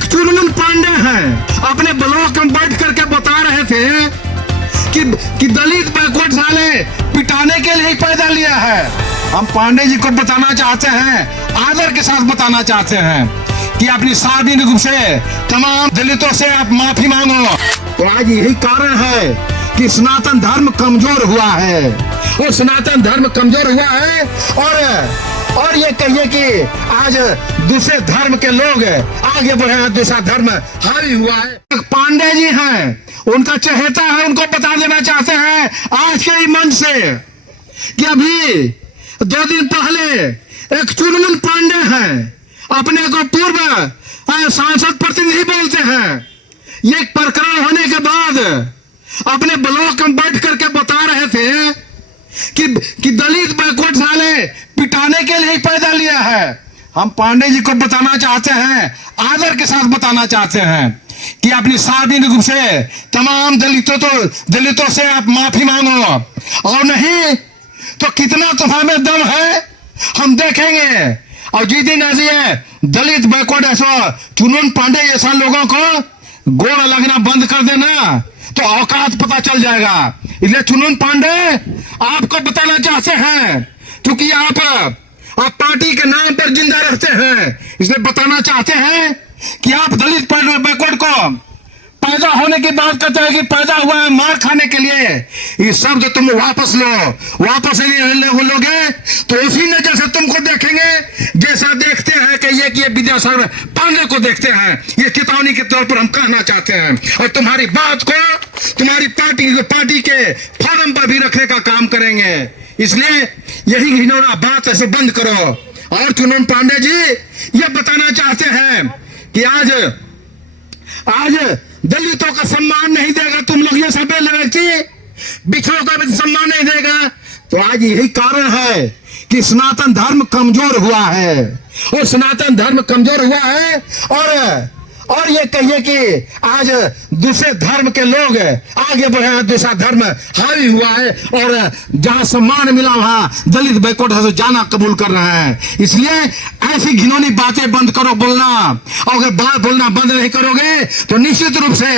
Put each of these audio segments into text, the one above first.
एक चुनमुन पांडे हैं, अपने ब्लॉक में बैठ करके बता रहे थे कि दलित बैकवर्ड साले पिटाने के लिए ही पैदा लिया है। हम पांडे जी को बताना चाहते हैं, आदर के साथ बताना चाहते हैं कि अपनी सार्वजनिक रूप से तमाम दलितों से आप माफी मांगो। तो आज यही कारण है कि सनातन धर्म कमजोर हुआ है, और सनातन धर्म कमजोर हुआ है, और ये कहिए कि आज दूसरे धर्म के लोग आगे बढ़े हैं, दूसरा धर्म हावी हुआ है। एक पांडे जी हैं, उनका चहेता है, उनको बता देना चाहते हैं आज के ही मंच से कि अभी 2 दिन पहले एक चुनमुन पांडे हैं, अपने को पूर्व सांसद प्रतिनिधि बोलते हैं, ये प्रकरण होने के बाद अपने ब्लॉक में बैठ करके बता रहे थे कि दलित बैकवर्ड साले पिटाने के लिए ही पैदा लिया है। हम पांडे जी को बताना चाहते हैं, आदर के साथ बताना चाहते हैं कि अपनी सार्वजनिक रूप से तमाम दलितों से आप माफी मांगो, और नहीं तो कितना तुम्हारे दम है हम देखेंगे। और जिस दिन ऐसे दलित बैकवर्ड ऐसा चुनमुन पांडे जैसा लोगों को गोड़ लगना बंद कर देना तो औकात पता चल जाएगा। इसलिए चुनमुन पांडे आपको बताना चाहते हैं, क्योंकि आप पार्टी के नाम पर जिंदा रहते हैं, इसलिए बताना चाहते हैं कि आप दलित बैकवर्ड को पैदा होने की बात करते हैं कि पैदा हुआ है मार खाने के लिए। ये शब्द तुम वापस लो, वापस लोगे तो उसी नजर से तुमको देखेंगे जैसा देखते हैं कि ये विद्यासागर पांडे को देखते हैं। ये चेतावनी के तौर पर हम कहना चाहते हैं, और तुम्हारी बात को तुम्हारी पार्टी के फोरम पर भी रखने का काम करेंगे। इसलिए यही घिनौना बात ऐसे बंद करो। और चुनमुन पांडे जी ये बताना चाहते हैं कि आज दलितों का सम्मान नहीं देगा तुम लोग, ये सब व्यक्ति बिछड़ों का भी सम्मान नहीं देगा। तो आज यही कारण है कि सनातन धर्म कमजोर हुआ है, और सनातन धर्म कमजोर हुआ है, और ये कहिए कि आज दूसरे धर्म के लोग आगे बढ़े हैं, दूसरा धर्म हावी हुआ है, और जहां सम्मान मिला वहां दलित बैकवर्ड जाना कबूल कर रहे हैं। इसलिए ऐसी घिनौनी बातें बंद करो बोलना, और अगर बात बोलना बंद नहीं करोगे तो निश्चित रूप से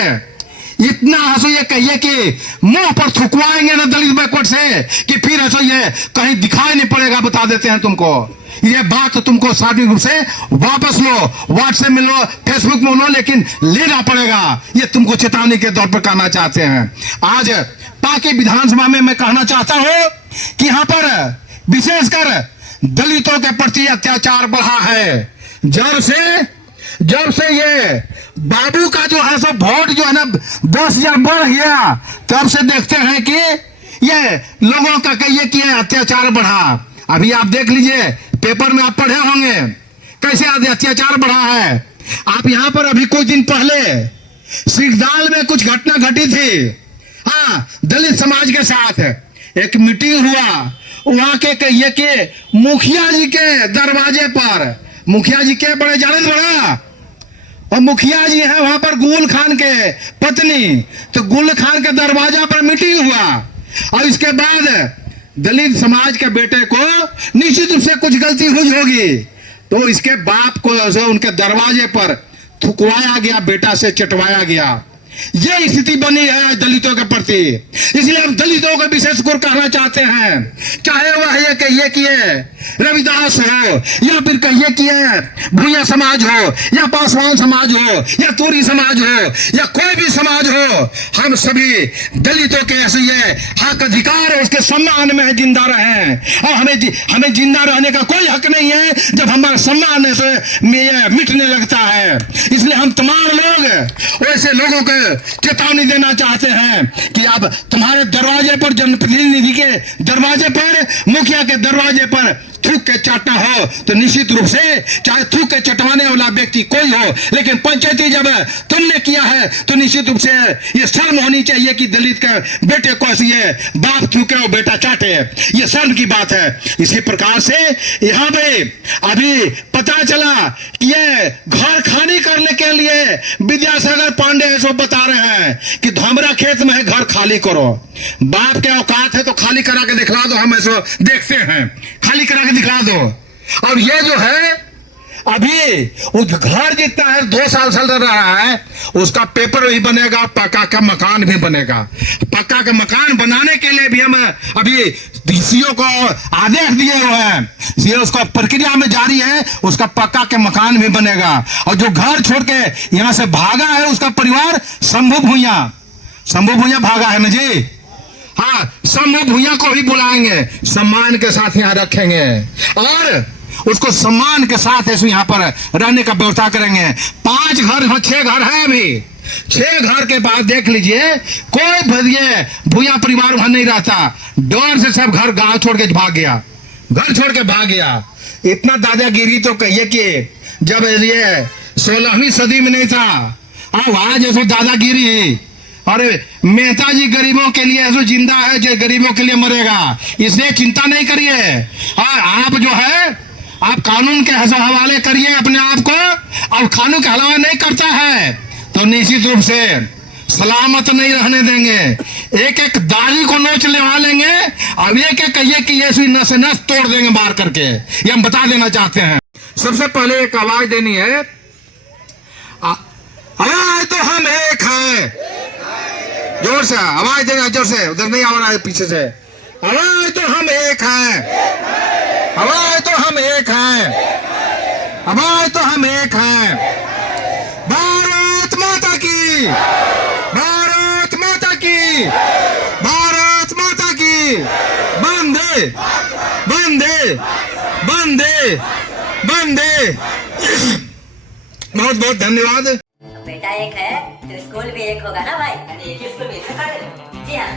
इतना हंसो ये कहिए कि मुंह पर थुकवाएंगे ना दलित बैकवर्ड से कि फिर हंसो ये कहीं दिखाई नहीं पड़ेगा। बता देते हैं तुमको, ये बात तुमको सार्वजनिक रूप से वापस लो, व्हाट्सएप में लो, फेसबुक में लो, लेकिन लेना पड़ेगा। ये तुमको चेतावनी के तौर पर कहना चाहते हैं। आज पाके विधानसभा में मैं कहना चाहता हूं कि यहाँ पर विशेषकर दलितों के प्रति अत्याचार बढ़ा है। जब से ये बाबू का जो है सो वोट जो है ना 10,000 बढ़ गया, तब से देखते हैं कि ये लोगों का कहिए कि अत्याचार बढ़ा। अभी आप देख लीजिए, पेपर में आप पढ़े होंगे कैसे अत्याचार बढ़ा है। आप यहाँ पर अभी कुछ दिन पहले सिरदाल में कुछ घटना घटी थी। हाँ, दलित समाज के साथ एक मीटिंग हुआ, वहां के कहिए कि मुखिया जी के दरवाजे पर, मुखिया जी के बड़े जानत बड़ा, और मुखिया जी हैं वहां पर गुल खान के पत्नी, तो गुल खान के दरवाजा पर मीटिंग हुआ, और इसके बाद दलित समाज के बेटे को निश्चित रूप से कुछ गलती हुई होगी, तो इसके बाप को उनके दरवाजे पर थुकवाया गया, बेटा से चटवाया गया। ये स्थिति बनी है दलितों के प्रति। इसलिए हम दलितों को विशेष कर कहना चाहते हैं, चाहे वह ये कहिए कि रविदास हो, या फिर कहिए कि भूया समाज हो, या पासवान समाज हो, या तूरी समाज हो, या कोई भी समाज हो, हम सभी दलितों के ऐसे ये हक अधिकार है, उसके सम्मान में जिंदा रहे। और हमें जिंदा रहने का कोई हक नहीं है जब हमारा सम्मान से मिटने लगता है। इसलिए हम तमाम लोग ऐसे लोगों को चेतावनी देना चाहते हैं कि अब तुम्हारे दरवाजे पर, जनप्रतिनिधि के दरवाजे पर, मुखिया के दरवाजे पर थूक के चाटना हो तो निश्चित रूप से, चाहे थूक के चटवाने वाला व्यक्ति कोई हो, लेकिन पंचायती जब तुमने किया है तो निश्चित रूप से ये शर्म होनी चाहिए कि दलित के बेटे को ये बाप थूके और बेटा चाटे। ये शर्म की बात है। इसी प्रकार से यहाँ पे अभी पता चला ये घर खाली करने के लिए विद्यासागर पांडे ऐसा बता रहे हैं कि धमरा खेत में है, घर खाली करो। बाप के औकात है तो खाली करा के दिखला दो, हम ऐसा देखते हैं, खाली करा के दिखला दो। और ये जो है अभी उस घर जितना है 2 साल चल रहा है, उसका पेपर भी बनेगा, पक्का का मकान भी बनेगा। पक्का का मकान बनाने के लिए भी हम अभी सीओ को आदेश दिए हुए हैं, सीओ उसका प्रक्रिया में जारी है, उसका पक्का के मकान भी बनेगा। और जो घर छोड़ के यहां से भागा है उसका परिवार, शंभू भूया भागा है ना जी। हाँ, शंभू भूया को भी बुलाएंगे, सम्मान के साथ यहाँ रखेंगे और उसको सम्मान के साथ ऐसे यहाँ पर रहने का व्यवस्था करेंगे। 5 घर 6 घर है अभी। 6 घर के बाद देख लीजिए कोई भूया परिवार वहां नहीं रहता। डर से सब घर गांव छोड़ के भाग गया, घर छोड़ के भाग गया। इतना दादागिरी तो कहिए कि जब ये 16वीं सदी में नहीं था, अब आज ऐसा दादागिरी। अरे मेहता जी गरीबों के लिए ऐसा जिंदा है जो गरीबों के लिए मरेगा, इसलिए चिंता नहीं करिए। और आप जो है आप कानून के हवाले करिए अपने आप को, और कानून के हवाले नहीं करता है तो निश्चित रूप से सलामत नहीं रहने देंगे। एक एक दाढ़ी को नोच लेवा लेंगे और एक एक कहिए कि ये नस नस तोड़ देंगे मार करके, ये हम बता देना चाहते हैं। सबसे पहले एक आवाज देनी है, आवाज तो हम एक है, जोर से आवाज देना, जोर से, उधर नहीं आ रहा है पीछे से। आवाज तो हम एक है, आवाज तो हम एक है, आवाज तो हम एक है। भारत माता की, भारत माता की, भारत माता की। वंदे वंदे वंदे वंदे। बहुत बहुत धन्यवाद। बेटा एक है तो स्कूल भी एक होगा ना भाई। एक ही स्कूल में इतने सारे? जी हाँ,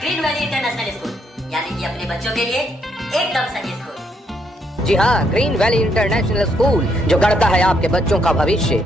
ग्रीन वैली इंटरनेशनल स्कूल, यानी कि अपने बच्चों के लिए एकदम सही स्कूल। जी हाँ, ग्रीन वैली इंटरनेशनल स्कूल जो गढ़ता है आपके बच्चों का भविष्य।